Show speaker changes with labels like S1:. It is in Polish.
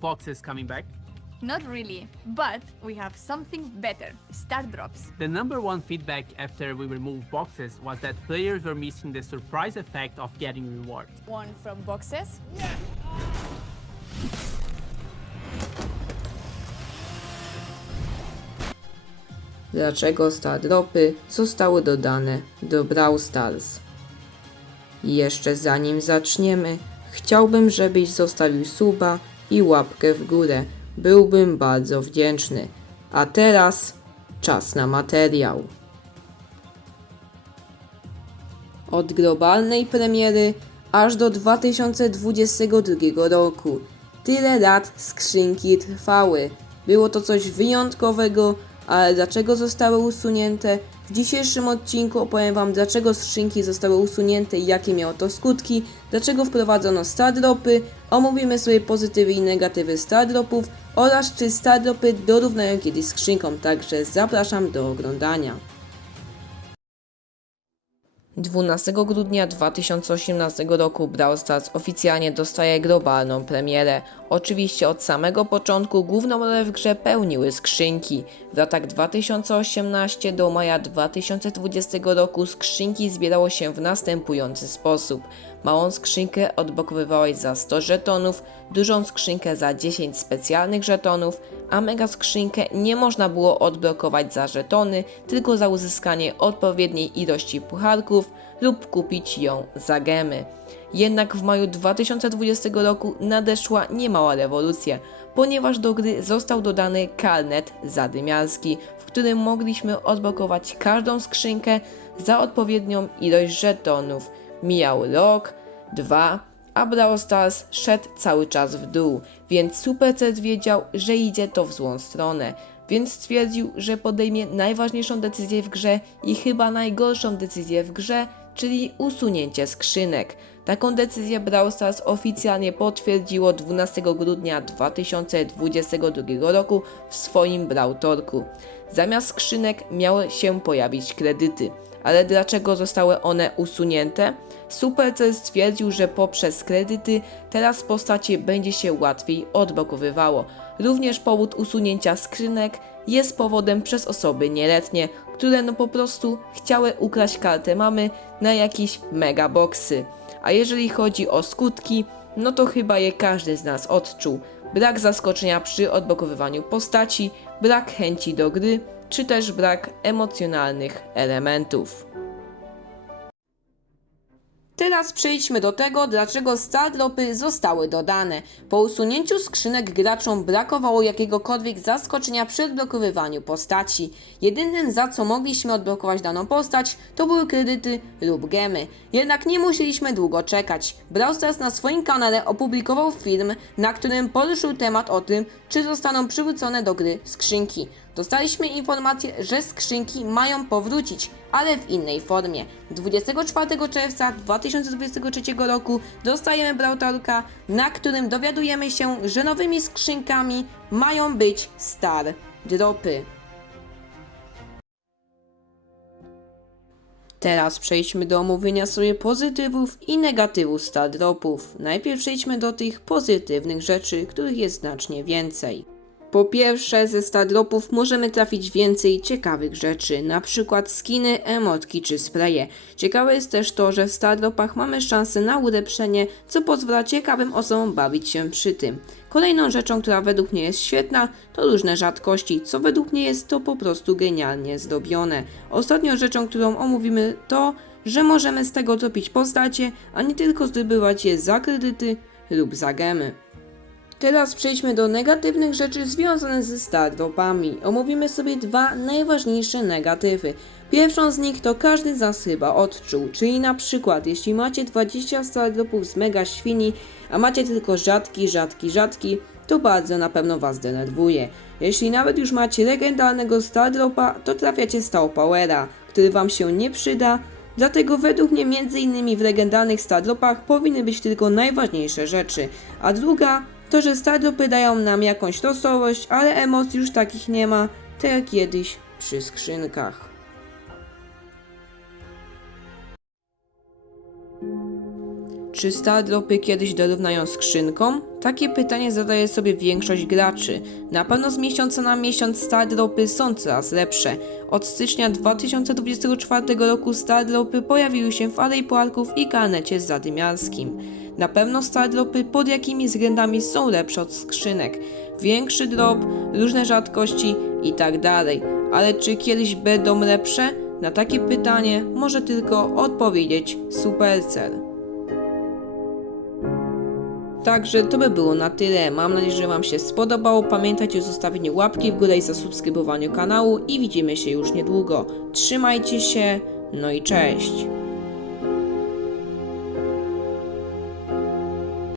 S1: boxes coming back?
S2: Not really, but we have something better Star Drops.
S1: The number one feedback after we removed boxes was that players were missing the surprise effect of getting rewards.
S3: One from boxes.
S4: Dlaczego Stardropy zostały dodane do Brawl Stars? Jeszcze zanim zaczniemy, chciałbym, żebyś zostawił suba i łapkę w górę. Byłbym bardzo wdzięczny. A teraz czas na materiał. Od globalnej premiery aż do 2022 roku. Tyle lat skrzynki trwały. Było to coś wyjątkowego, ale dlaczego zostały usunięte? W dzisiejszym odcinku opowiem Wam, dlaczego skrzynki zostały usunięte i jakie miało to skutki, dlaczego wprowadzono stardropy, omówimy sobie pozytywy i negatywy stardropów oraz czy stardropy dorównają kiedyś skrzynkom, także zapraszam do oglądania. 12 grudnia 2018 roku Brawl Stars oficjalnie dostaje globalną premierę. Oczywiście od samego początku główną rolę w grze pełniły skrzynki. W latach 2018 do maja 2020 roku skrzynki zbierało się w następujący sposób. Małą skrzynkę odblokowywałeś za 100 żetonów, dużą skrzynkę za 10 specjalnych żetonów, a mega skrzynkę nie można było odblokować za żetony, tylko za uzyskanie odpowiedniej ilości pucharków lub kupić ją za gemy. Jednak w maju 2020 roku nadeszła niemała rewolucja, ponieważ do gry został dodany karnet zadymiarski, w którym mogliśmy odblokować każdą skrzynkę za odpowiednią ilość żetonów. Mijał rok, dwa, a Brawl Stars szedł cały czas w dół, więc Supercell wiedział, że idzie to w złą stronę, więc stwierdził, że podejmie najważniejszą decyzję w grze i chyba najgorszą decyzję w grze, czyli usunięcie skrzynek. Taką decyzję Brawl Stars oficjalnie potwierdziło 12 grudnia 2022 roku w swoim Brawl. Zamiast skrzynek miały się pojawić kredyty. Ale dlaczego zostały one usunięte? Supercell stwierdził, że poprzez kredyty teraz postacie będzie się łatwiej odblokowywało. Również powód usunięcia skrzynek jest powodem przez osoby nieletnie, które no po prostu chciały ukraść kartę mamy na jakieś megaboxy. A jeżeli chodzi o skutki, no to chyba je każdy z nas odczuł. Brak zaskoczenia przy odblokowywaniu postaci, brak chęci do gry, czy też brak emocjonalnych elementów. Teraz przejdźmy do tego, dlaczego stardropy zostały dodane. Po usunięciu skrzynek graczom brakowało jakiegokolwiek zaskoczenia przy odblokowywaniu postaci. Jedynym za co mogliśmy odblokować daną postać to były kredyty lub gemy. Jednak nie musieliśmy długo czekać. Brawl Stars na swoim kanale opublikował film, na którym poruszył temat o tym, czy zostaną przywrócone do gry skrzynki. Dostaliśmy informację, że skrzynki mają powrócić, ale w innej formie. 24 czerwca 2023 roku dostajemy Brautarka, na którym dowiadujemy się, że nowymi skrzynkami mają być Star Dropy. Teraz przejdźmy do omówienia sobie pozytywów i negatywów Star Dropów. Najpierw przejdźmy do tych pozytywnych rzeczy, których jest znacznie więcej. Po pierwsze, ze Stardropów możemy trafić więcej ciekawych rzeczy, na przykład skiny, emotki czy spreje. Ciekawe jest też to, że w Stardropach mamy szansę na ulepszenie, co pozwala ciekawym osobom bawić się przy tym. Kolejną rzeczą, która według mnie jest świetna, to różne rzadkości, co według mnie jest to po prostu genialnie zrobione. Ostatnią rzeczą, którą omówimy to, że możemy z tego topić postacie, a nie tylko zdobywać je za kredyty lub za gemy. Teraz przejdźmy do negatywnych rzeczy związanych ze stardropami. Omówimy sobie dwa najważniejsze negatywy. Pierwszą z nich to każdy z nas chyba odczuł, czyli na przykład jeśli macie 20 stardropów z mega świni, a macie tylko rzadki, rzadki, rzadki, to bardzo na pewno was denerwuje. Jeśli nawet już macie legendarnego stardropa, to trafiacie Star Powera, który wam się nie przyda, Dlatego według mnie między innymi w legendarnych stardropach powinny być tylko najważniejsze rzeczy. A druga to, że stardropy dają nam jakąś losowość, ale emocji już takich nie ma, tak jak kiedyś przy skrzynkach. Czy Stardropy kiedyś dorównają skrzynkom? Takie pytanie zadaje sobie większość graczy. Na pewno z miesiąca na miesiąc Stardropy są coraz lepsze. Od stycznia 2024 roku Stardropy pojawiły się w Array Parków i karnecie zadymiarskim. Na pewno Stardropy pod jakimi względami są lepsze od skrzynek. Większy drop, różne rzadkości i tak. Ale czy kiedyś będą lepsze? Na takie pytanie może tylko odpowiedzieć Supercell. Także to by było na tyle. Mam nadzieję, że Wam się spodobało. Pamiętajcie o zostawieniu łapki w górę i zasubskrybowaniu kanału i widzimy się już niedługo. Trzymajcie się, no i cześć!